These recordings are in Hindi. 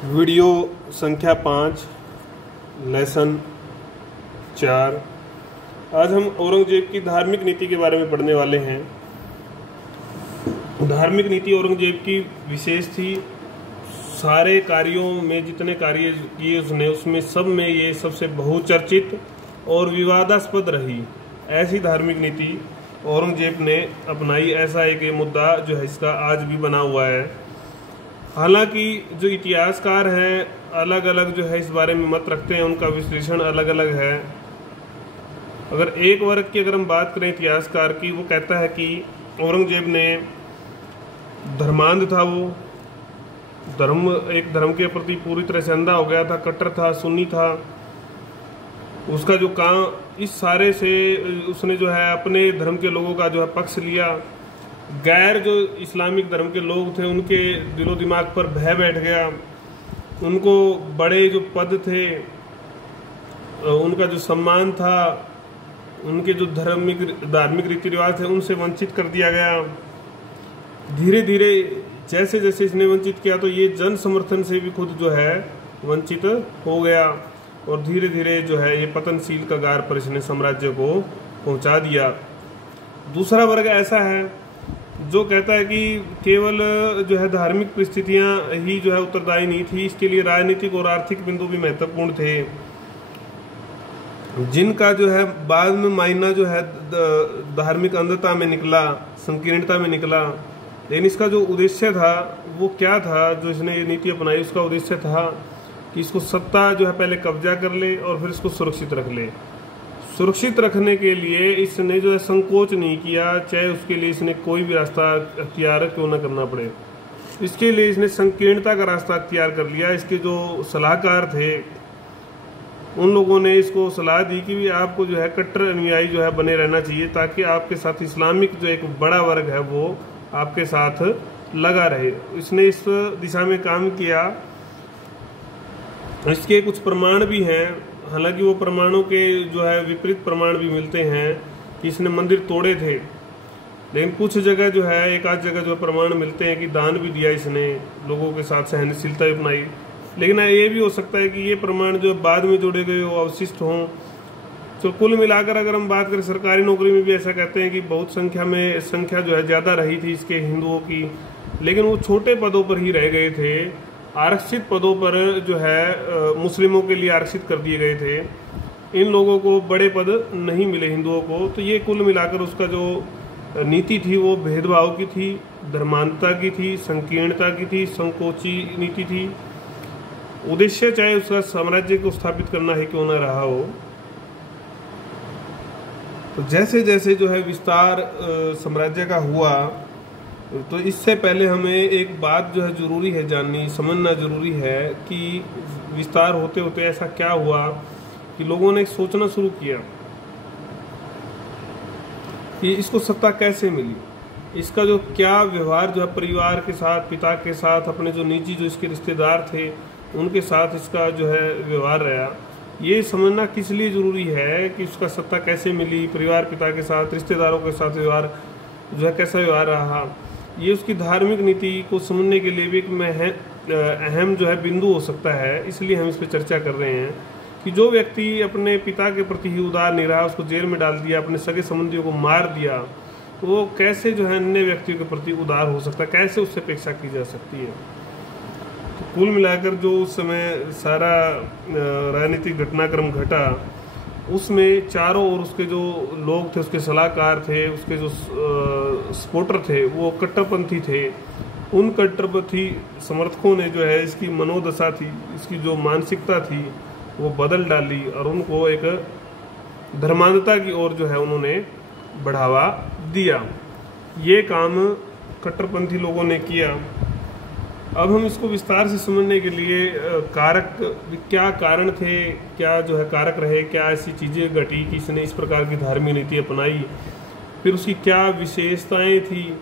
वीडियो संख्या 5 लेसन 4। आज हम औरंगजेब की धार्मिक नीति के बारे में पढ़ने वाले हैं। धार्मिक नीति औरंगजेब की विशेष थी। सारे कार्यों में जितने कार्य किए उसने, उसमें सब में ये सबसे बहुचर्चित और विवादास्पद रही। ऐसी धार्मिक नीति औरंगजेब ने अपनाई। ऐसा एक मुद्दा जो है इसका आज भी बना हुआ है। हालांकि जो इतिहासकार हैं अलग अलग जो है इस बारे में मत रखते हैं, उनका विश्लेषण अलग अलग है। अगर एक वर्ग की अगर हम बात करें इतिहासकार की, वो कहता है कि औरंगजेब ने धर्मांध था, वो धर्म के प्रति पूरी तरह से अंधा हो गया था, कट्टर था, सुन्नी था। उसका जो काम इस सारे से उसने जो है अपने धर्म के लोगों का जो है पक्ष लिया। गैर जो इस्लामिक धर्म के लोग थे उनके दिलो दिमाग पर भय बैठ गया। उनको बड़े जो पद थे, उनका जो सम्मान था, उनके जो धार्मिक रीति रिवाज थे उनसे वंचित कर दिया गया। धीरे धीरे जैसे जैसे इसने वंचित किया तो ये जन समर्थन से भी खुद जो है वंचित हो गया और धीरे धीरे जो है ये पतनशील कगार पर इसने साम्राज्य को पहुंचा दिया। दूसरा वर्ग ऐसा है जो कहता है कि केवल जो है धार्मिक परिस्थितियां ही जो है उत्तरदायी नहीं थी, इसके लिए राजनीतिक और आर्थिक बिंदु भी महत्वपूर्ण थे, जिनका जो है बाद में मायना जो है धार्मिक अंधता में निकला, संकीर्णता में निकला। लेकिन इसका जो उद्देश्य था वो क्या था, जो इसने ये नीति अपनाई, उसका उद्देश्य था कि इसको सत्ता जो है पहले कब्जा कर ले और फिर इसको सुरक्षित रख ले। सुरक्षित रखने के लिए इसने जो है संकोच नहीं किया, चाहे उसके लिए इसने कोई भी रास्ता अख्तियार क्यों न करना पड़े। इसके लिए इसने संकीर्णता का रास्ता अख्तियार कर लिया। इसके जो सलाहकार थे उन लोगों ने इसको सलाह दी कि भी आपको जो है कट्टर अनुयायी जो है बने रहना चाहिए, ताकि आपके साथ इस्लामिक जो एक बड़ा वर्ग है वो आपके साथ लगा रहे। इसने इस दिशा में काम किया। इसके कुछ प्रमाण भी हैं, हालांकि वो प्रमाणों के जो है विपरीत प्रमाण भी मिलते हैं कि इसने मंदिर तोड़े थे। लेकिन कुछ जगह जो है एक आध जगह जो प्रमाण मिलते हैं कि दान भी दिया इसने, लोगों के साथ सहनशीलता भी अपनाई। लेकिन ये भी हो सकता है कि ये प्रमाण जो बाद में जोड़े गए वो अवशिष्ट हों। तो कुल मिलाकर अगर हम बात करें, सरकारी नौकरी में भी ऐसा कहते हैं कि बहुत संख्या जो है ज़्यादा रही थी इसके हिंदुओं की, लेकिन वो छोटे पदों पर ही रह गए थे। आरक्षित पदों पर जो है मुस्लिमों के लिए आरक्षित कर दिए गए थे। इन लोगों को बड़े पद नहीं मिले हिंदुओं को। तो ये कुल मिलाकर उसका जो नीति थी वो भेदभाव की थी, धर्मांधता की थी, संकीर्णता की थी, संकोची नीति थी। उद्देश्य चाहे उसका साम्राज्य को स्थापित करना ही क्यों न रहा हो। तो जैसे जैसे जो है विस्तार साम्राज्य का हुआ, तो इससे पहले हमें एक बात जो है जरूरी है जाननी, समझना जरूरी है कि विस्तार होते होते ऐसा क्या हुआ कि लोगों ने सोचना शुरू किया कि इसको सत्ता कैसे मिली, इसका जो क्या व्यवहार जो है परिवार के साथ, पिता के साथ, अपने जो निजी जो इसके रिश्तेदार थे उनके साथ इसका जो है व्यवहार रहा। ये समझना किस लिए जरूरी है कि उसका सत्ता कैसे मिली, परिवार, पिता के साथ, रिश्तेदारों के साथ व्यवहार जो है कैसा व्यवहार रहा। ये उसकी धार्मिक नीति को समझने के लिए भी एक अहम जो है बिंदु हो सकता है। इसलिए हम इस पर चर्चा कर रहे हैं कि जो व्यक्ति अपने पिता के प्रति ही उदार नहीं रहा, उसको जेल में डाल दिया, अपने सगे संबंधियों को मार दिया, तो वो कैसे जो है अन्य व्यक्तियों के प्रति उदार हो सकता है, कैसे उससे अपेक्षा की जा सकती है। तो कुल मिलाकर जो उस समय सारा राजनीतिक घटनाक्रम घटा, उसमें चारों ओर उसके जो लोग थे, उसके सलाहकार थे, उसके जो सपोर्टर थे वो कट्टरपंथी थे। उन कट्टरपंथी समर्थकों ने जो है इसकी मनोदशा थी, इसकी जो मानसिकता थी वो बदल डाली और उनको एक धर्मांधता की ओर जो है उन्होंने बढ़ावा दिया। ये काम कट्टरपंथी लोगों ने किया। अब हम इसको विस्तार से समझने के लिए कारक क्या कारण थे, क्या जो है कारक रहे, क्या ऐसी चीज़ें घटी कि इसने इस प्रकार की धार्मिक नीति अपनाई, फिर उसकी क्या विशेषताएं थी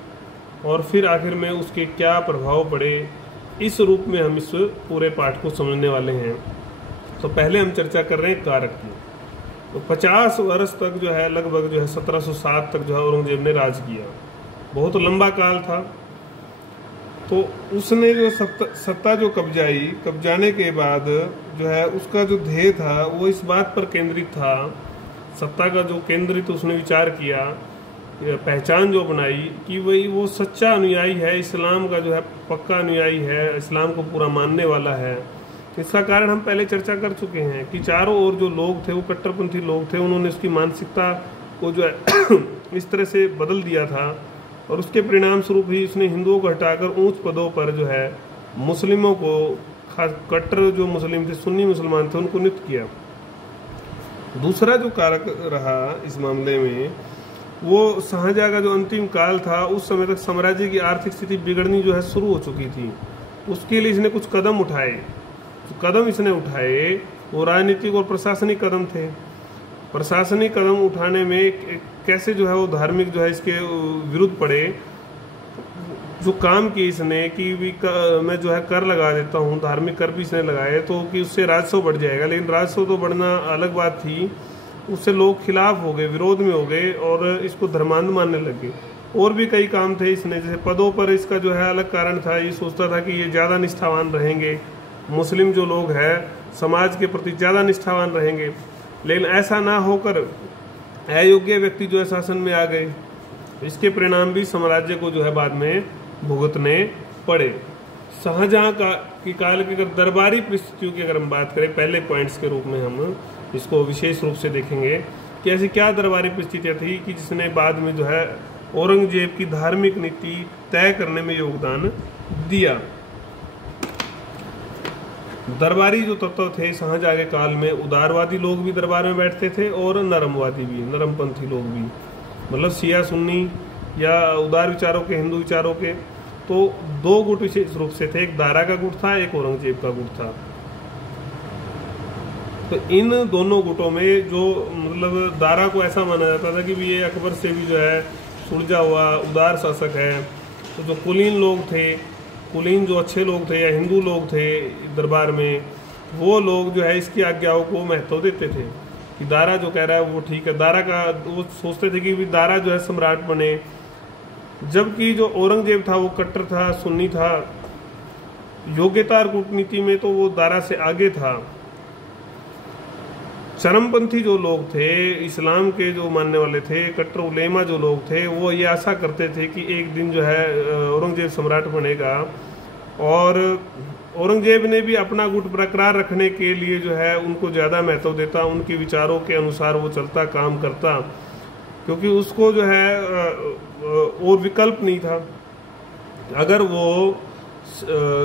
और फिर आखिर में उसके क्या प्रभाव पड़े, इस रूप में हम इस पूरे पाठ को समझने वाले हैं। तो पहले हम चर्चा कर रहे हैं कारक की। तो 50 वर्ष तक जो है लगभग जो है 1707 तक जो है औरंगजेब ने राज किया। बहुत लंबा काल था। तो उसने जो सत्ता जो कब्जाने के बाद जो है उसका जो ध्येय था वो इस बात पर केंद्रित था, सत्ता का जो केंद्रित उसने विचार किया, पहचान जो बनाई कि वही वो सच्चा अनुयायी है, इस्लाम का जो है पक्का अनुयायी है, इस्लाम को पूरा मानने वाला है। इसका कारण हम पहले चर्चा कर चुके हैं कि चारों ओर जो लोग थे वो कट्टरपंथी लोग थे, उन्होंने उसकी मानसिकता को जो है इस तरह से बदल दिया था और उसके परिणाम स्वरूप ही उसने हिंदुओं को हटाकर ऊंच पदों पर जो है मुस्लिमों को, खास कट्टर जो मुस्लिम थे, सुन्नी मुसलमान थे, उनको नियुक्त किया। दूसरा जो कारक रहा इस मामले में वो शाहजहां का जो अंतिम काल था, उस समय तक साम्राज्य की आर्थिक स्थिति बिगड़नी जो है शुरू हो चुकी थी। उसके लिए इसने कुछ कदम उठाए। जो कदम इसने उठाए वो राजनीतिक और प्रशासनिक कदम थे। प्रशासनिक कदम उठाने में कैसे जो है वो धार्मिक जो है इसके विरुद्ध पड़े। जो काम किए इसने कि मैं जो है कर लगा देता हूँ, धार्मिक कर भी इसने लगाए तो कि उससे राजस्व बढ़ जाएगा, लेकिन राजस्व तो बढ़ना अलग बात थी, उससे लोग खिलाफ हो गए, विरोध में हो गए और इसको धर्मांध मानने लगे। और भी कई काम थे इसने, जैसे पदों पर इसका जो है अलग कारण था, ये सोचता था कि ये ज़्यादा निष्ठावान रहेंगे, मुस्लिम जो लोग हैं समाज के प्रति ज़्यादा निष्ठावान रहेंगे, लेकिन ऐसा ना होकर अयोग्य व्यक्ति जो है शासन में आ गए। इसके परिणाम भी साम्राज्य को जो है बाद में भुगतने पड़े। शाहजहां की काल की अगर दरबारी परिस्थितियों की अगर हम बात करें, पहले पॉइंट्स के रूप में हम इसको विशेष रूप से देखेंगे कि ऐसी क्या दरबारी परिस्थितियां थी कि जिसने बाद में जो है औरंगजेब की धार्मिक नीति तय करने में योगदान दिया। दरबारी जो तत्व थे शाहजहां के काल में, उदारवादी लोग भी दरबार में बैठते थे और नरमवादी भी, नरमपंथी लोग भी, मतलब शिया सुन्नी या उदार विचारों के, हिंदू विचारों के। तो दो गुट विशेष रूप से थे, एक दारा का गुट था, एक औरंगजेब का गुट था। तो इन दोनों गुटों में जो मतलब दारा को ऐसा माना जाता था कि भी ये अकबर से भी जो है सुलझा हुआ उदार शासक है। तो जो कुलीन लोग थे, कुलीन जो अच्छे लोग थे या हिंदू लोग थे दरबार में, वो लोग जो है इसकी आज्ञाओं को महत्व देते थे कि दारा जो कह रहा है वो ठीक है। दारा का वो सोचते थे कि भी दारा जो है सम्राट बने, जबकि जो औरंगजेब था वो कट्टर था, सुन्नी था, योग्यता और कूटनीति में तो वो दारा से आगे था। चरमपंथी जो लोग थे, इस्लाम के जो मानने वाले थे, कट्टर उलेमा जो लोग थे, वो ये आशा करते थे कि एक दिन जो है औरंगजेब सम्राट बनेगा। और औरंगजेब ने भी अपना गुट बरकरार रखने के लिए जो है उनको ज़्यादा महत्व देता, उनके विचारों के अनुसार वो चलता, काम करता, क्योंकि उसको जो है और विकल्प नहीं था। अगर वो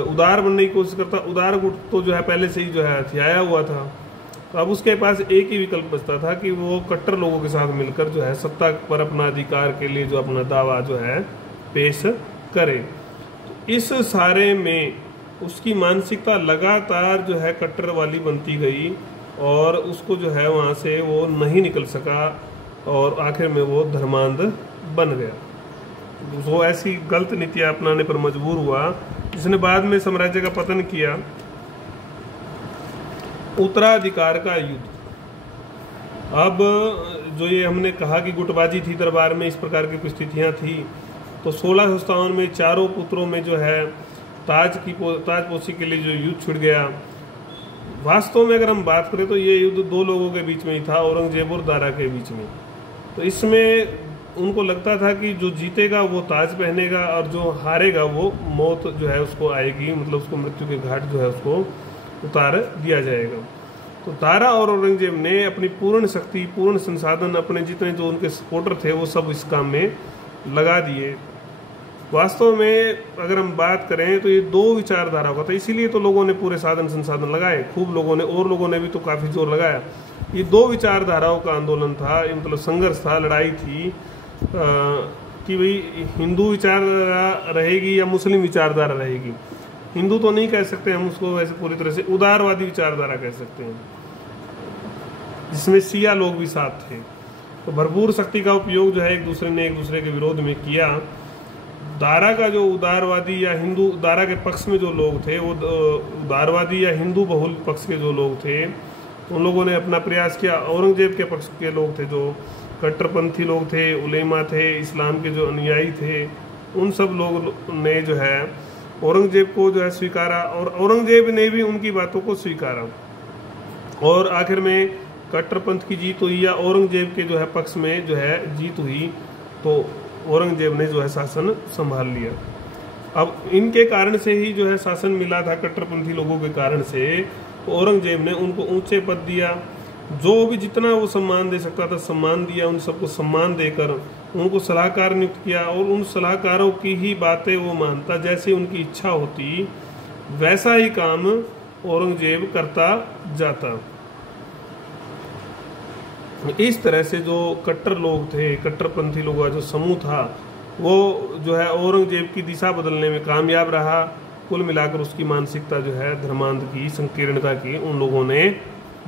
उदार बनने की कोशिश करता, उदार गुट तो जो है पहले से ही जो है हथियाया हुआ था, तो अब उसके पास एक ही विकल्प बचता था कि वो कट्टर लोगों के साथ मिलकर जो है सत्ता पर अपना अधिकार के लिए जो अपना दावा जो है पेश करे। तो इस सारे में उसकी मानसिकता लगातार जो है कट्टर वाली बनती गई और उसको जो है वहाँ से वो नहीं निकल सका और आखिर में वो धर्मांध बन गया। वो ऐसी गलत नीतियाँ अपनाने पर मजबूर हुआ जिसने बाद में साम्राज्य का पतन किया। उत्तराधिकार का युद्ध। अब जो ये हमने कहा कि गुटबाजी थी दरबार में, इस प्रकार की परिस्थितियाँ थी, तो 1657 में चारों पुत्रों में जो है ताजपोशी के लिए जो युद्ध छिड़ गया। वास्तव में अगर हम बात करें तो ये युद्ध दो लोगों के बीच में ही था, औरंगजेब और दारा के बीच में। तो इसमें उनको लगता था कि जो जीतेगा वो ताज पहनेगा और जो हारेगा वो मौत जो है उसको आएगी, मतलब उसको मृत्यु के घाट जो है उसको उतार दिया जाएगा। तो दारा और औरंगजेब ने अपनी पूर्ण शक्ति, पूर्ण संसाधन, अपने जितने जो उनके सपोर्टर थे वो सब इस काम में लगा दिए। वास्तव में अगर हम बात करें तो ये दो विचारधारा का था, इसीलिए तो लोगों ने पूरे साधन संसाधन लगाए, खूब लोगों ने, और लोगों ने भी तो काफ़ी जोर लगाया। ये दो विचारधाराओं का आंदोलन था, मतलब संघर्ष था, लड़ाई थी कि भाई हिंदू विचारधारा रहेगी या मुस्लिम विचारधारा रहेगी। हिंदू तो नहीं कह सकते हम उसको वैसे पूरी तरह से, उदारवादी विचारधारा कह सकते हैं, जिसमें शिया लोग भी साथ थे। तो भरपूर शक्ति का उपयोग जो है एक दूसरे के विरोध में किया। दारा का जो उदारवादी या हिंदू, दारा के पक्ष में जो लोग थे वो उदारवादी या हिंदू बहुल पक्ष के जो लोग थे उन लोगों ने अपना प्रयास किया। औरंगजेब के पक्ष के लोग थे जो कट्टरपंथी लोग थे, उलेमा थे, इस्लाम के जो अनुयायी थे, उन सब लोग ने जो है औरंगजेब को जो है स्वीकारा और औरंगजेब ने भी उनकी बातों को स्वीकारा और आखिर में कट्टरपंथ की जीत हुई या औरंगजेब के जो है पक्ष में जो है जीत हुई, तो औरंगजेब ने जो है शासन संभाल लिया। अब इनके कारण से ही जो है शासन मिला था, कट्टरपंथी लोगों के कारण से, तो औरंगजेब ने उनको ऊंचे पद दिया, जो भी जितना वो सम्मान दे सकता था सम्मान दिया, उन सबको सम्मान देकर उनको सलाहकार नियुक्त किया और उन सलाहकारों की ही बातें वो मानता, जैसे उनकी इच्छा होती वैसा ही काम औरंगजेब करता जाता। इस तरह से जो कट्टर लोग थे, कट्टरपंथी लोगों का जो समूह था, वो जो है औरंगजेब की दिशा बदलने में कामयाब रहा। कुल मिलाकर उसकी मानसिकता जो है धर्मांध की, संकीर्णता की उन लोगों ने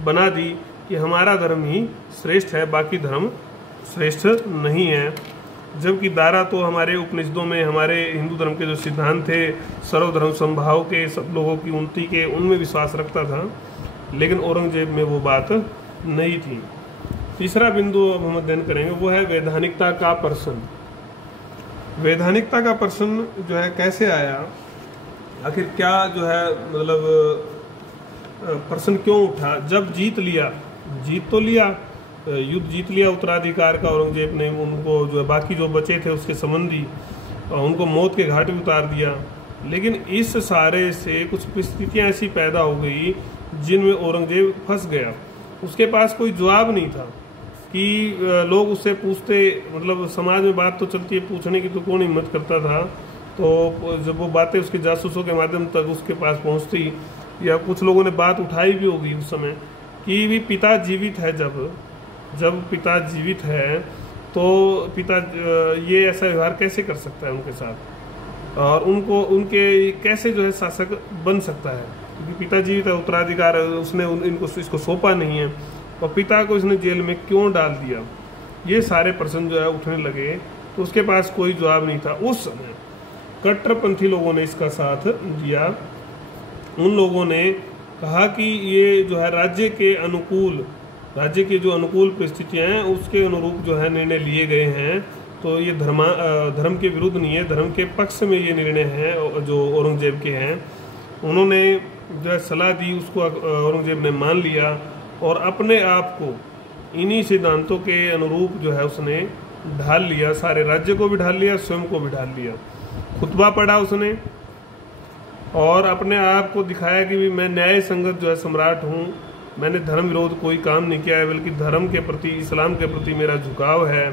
बना दी कि हमारा धर्म ही श्रेष्ठ है, बाकी धर्म श्रेष्ठ नहीं है। जबकि दारा तो हमारे उपनिषदों में, हमारे हिंदू धर्म के जो सिद्धांत थे, सर्वधर्म समभाव के, सब लोगों की उन्नति के, उनमें विश्वास रखता था, लेकिन औरंगजेब में वो बात नहीं थी। तीसरा बिंदु अब हम अध्ययन करेंगे, वो है वैधानिकता का प्रश्न। वैधानिकता का प्रश्न जो है कैसे आया, आखिर क्या जो है मतलब प्रश्न क्यों उठा। जब जीत लिया, जीत तो लिया, युद्ध जीत लिया उत्तराधिकार का औरंगजेब ने, उनको जो है बाकी जो बचे थे उसके संबंधी उनको मौत के घाट में उतार दिया, लेकिन इस सारे से कुछ परिस्थितियां ऐसी पैदा हो गई जिनमें औरंगजेब फंस गया। उसके पास कोई जवाब नहीं था कि लोग उससे पूछते, मतलब समाज में बात तो चलती है, पूछने की तो कौन हिम्मत करता था। तो जब वो बातें उसके जासूसों के माध्यम तक उसके पास पहुंचती, या कुछ लोगों ने बात उठाई भी होगी उस समय कि भी पिता जीवित है, जब पिता जीवित है तो पिता ये ऐसा व्यवहार कैसे कर सकता है उनके साथ, और उनके कैसे जो है शासक बन सकता है, क्योंकि पिता जीवित है, उत्तराधिकार उसने इसको सौंपा नहीं है, और पिता को इसने जेल में क्यों डाल दिया। ये सारे प्रश्न जो है उठने लगे, तो उसके पास कोई जवाब नहीं था। उस समय कट्टरपंथी लोगों ने इसका साथ दिया। उन लोगों ने कहा कि ये जो है राज्य की जो अनुकूल परिस्थितियां हैं उसके अनुरूप जो है निर्णय लिए गए हैं, तो ये धर्म के विरुद्ध नहीं है, धर्म के पक्ष में ये निर्णय हैं जो औरंगजेब के हैं। उन्होंने जो है सलाह दी, उसको औरंगजेब ने मान लिया और अपने आप को इन्हीं सिद्धांतों के अनुरूप जो है उसने ढाल लिया, सारे राज्य को भी ढाल लिया, स्वयं को भी ढाल लिया। खुतबा पढ़ा उसने और अपने आप को दिखाया कि भी मैं न्याय संगत जो है सम्राट हूँ, मैंने धर्म विरोध कोई काम नहीं किया है, बल्कि धर्म के प्रति, इस्लाम के प्रति मेरा झुकाव है।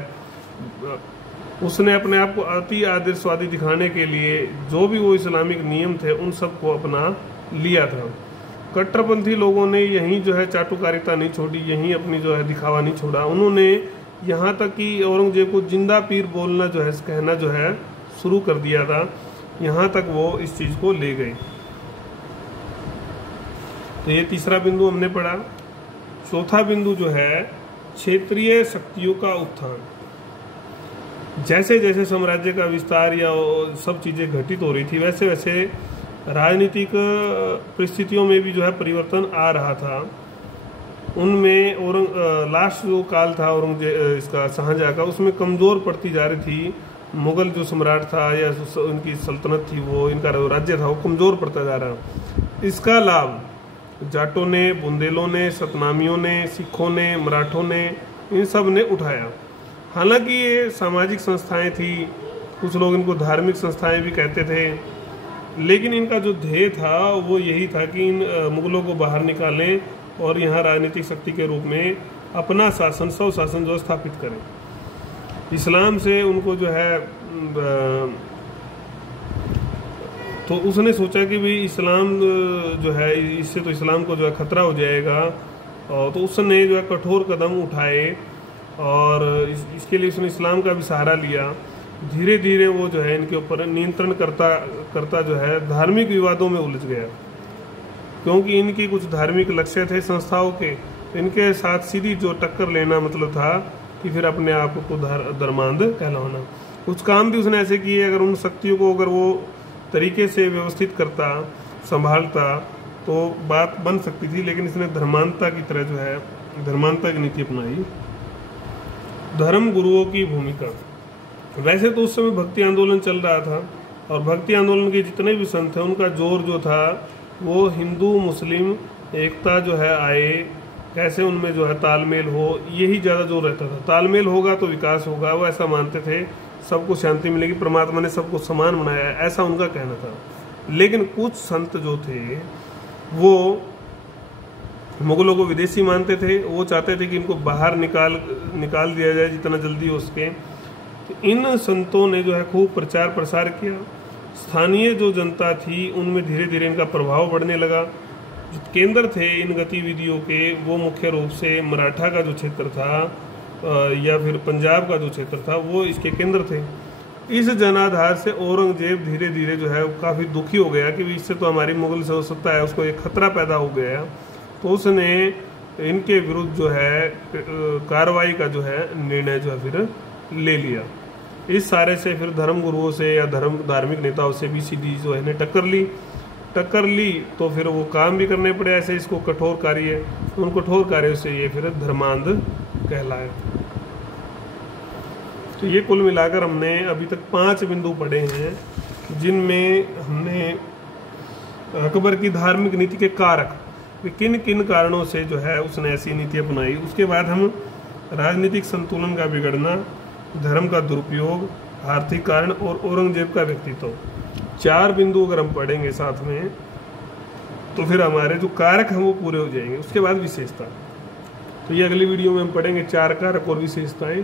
उसने अपने आप को अति आदर्शवादी दिखाने के लिए जो भी वो इस्लामिक नियम थे उन सबको अपना लिया था। कट्टरपंथी लोगों ने यहीं जो है चाटुकारिता नहीं छोड़ी, यहीं अपनी जो है दिखावा नहीं छोड़ा। उन्होंने यहाँ तक कि औरंगजेब को जिंदा पीर बोलना जो है, कहना जो है शुरू कर दिया था, यहाँ तक वो इस चीज को ले गए। तो ये तीसरा बिंदु हमने पढ़ा। चौथा बिंदु जो है क्षेत्रीय शक्तियों का उत्थान। जैसे जैसे साम्राज्य का विस्तार या सब चीजें घटित हो रही थी, वैसे वैसे राजनीतिक परिस्थितियों में भी जो है परिवर्तन आ रहा था। उनमें लास्ट जो काल था औरंगजेब इसका शाहजहां का, उसमें कमजोर पड़ती जा रही थी। मुगल जो सम्राट था या उनकी सल्तनत थी, वो इनका राज्य था, वो कमजोर पड़ता जा रहा। इसका लाभ जाटों ने, बुंदेलों ने, सतनामियों ने, सिखों ने, मराठों ने, इन सब ने उठाया। हालांकि ये सामाजिक संस्थाएं थी, कुछ लोग इनको धार्मिक संस्थाएं भी कहते थे, लेकिन इनका जो ध्येय था वो यही था कि इन मुगलों को बाहर निकालें और यहाँ राजनीतिक शक्ति के रूप में अपना शासन, स्वशासन जो स्थापित करें। इस्लाम से उनको जो है तो उसने सोचा कि भाई इस्लाम जो है, इससे तो इस्लाम को जो है खतरा हो जाएगा, और तो उसने जो है कठोर कदम उठाए और इसके लिए उसने इस्लाम का भी सहारा लिया। धीरे धीरे वो जो है इनके ऊपर नियंत्रण करता जो है धार्मिक विवादों में उलझ गया, क्योंकि इनकी कुछ धार्मिक लक्ष्य थे संस्थाओं के। इनके साथ सीधी जो टक्कर लेना मतलब था कि फिर अपने आप को धर्मांध कहलाना। कुछ काम भी उसने ऐसे किए, अगर उन शक्तियों को अगर वो तरीके से व्यवस्थित करता, संभालता, तो बात बन सकती थी, लेकिन इसने धर्मांधता की तरह जो है धर्मांधता की नीति अपनाई। धर्म गुरुओं की भूमिका। वैसे तो उस समय भक्ति आंदोलन चल रहा था और भक्ति आंदोलन के जितने भी संत थे उनका जोर जो था वो हिंदू मुस्लिम एकता जो है आए, कैसे उनमें जो है तालमेल हो, यही ज़्यादा जोर रहता था। तालमेल होगा तो विकास होगा, वो ऐसा मानते थे। सबको शांति मिलेगी, परमात्मा ने सबको समान बनाया है, ऐसा उनका कहना था। लेकिन कुछ संत जो थे वो मुगलों को विदेशी मानते थे, वो चाहते थे कि इनको बाहर निकाल दिया जाए जितना जल्दी हो सके। तो इन संतों ने जो है खूब प्रचार प्रसार किया। स्थानीय जो जनता थी उनमें धीरे धीरे इनका प्रभाव बढ़ने लगा। जो केंद्र थे इन गतिविधियों के वो मुख्य रूप से मराठा का जो क्षेत्र था या फिर पंजाब का जो क्षेत्र था वो इसके केंद्र थे। इस जनाधार से औरंगजेब धीरे धीरे जो है काफ़ी दुखी हो गया कि इससे तो हमारी मुगल सत्ता है उसको एक खतरा पैदा हो गया। तो उसने इनके विरुद्ध जो है कार्रवाई का जो है निर्णय जो है फिर ले लिया। इस सारे से फिर धर्म गुरुओं से या धार्मिक नेताओं से BCD जो है टक्कर ली तो फिर वो काम भी करने पड़े ऐसे इसको कठोर कार्य, उन कठोर कार्यों से ये फिर धर्मांध कहलाए। तो ये कुल मिलाकर हमने अभी तक 5 बिंदु पढ़े हैं जिनमें हमने अकबर की धार्मिक नीति के कारक किन किन कारणों से जो है उसने ऐसी नीति अपनाई। उसके बाद हम राजनीतिक संतुलन का बिगड़ना, धर्म का दुरुपयोग, आर्थिक कारण और औरंगजेब का व्यक्तित्व, 4 बिंदु अगर हम पढ़ेंगे साथ में तो फिर हमारे जो कारक हैं वो पूरे हो जाएंगे। उसके बाद विशेषता, तो ये अगली वीडियो में हम पढ़ेंगे 4 कारक और विशेषताएं।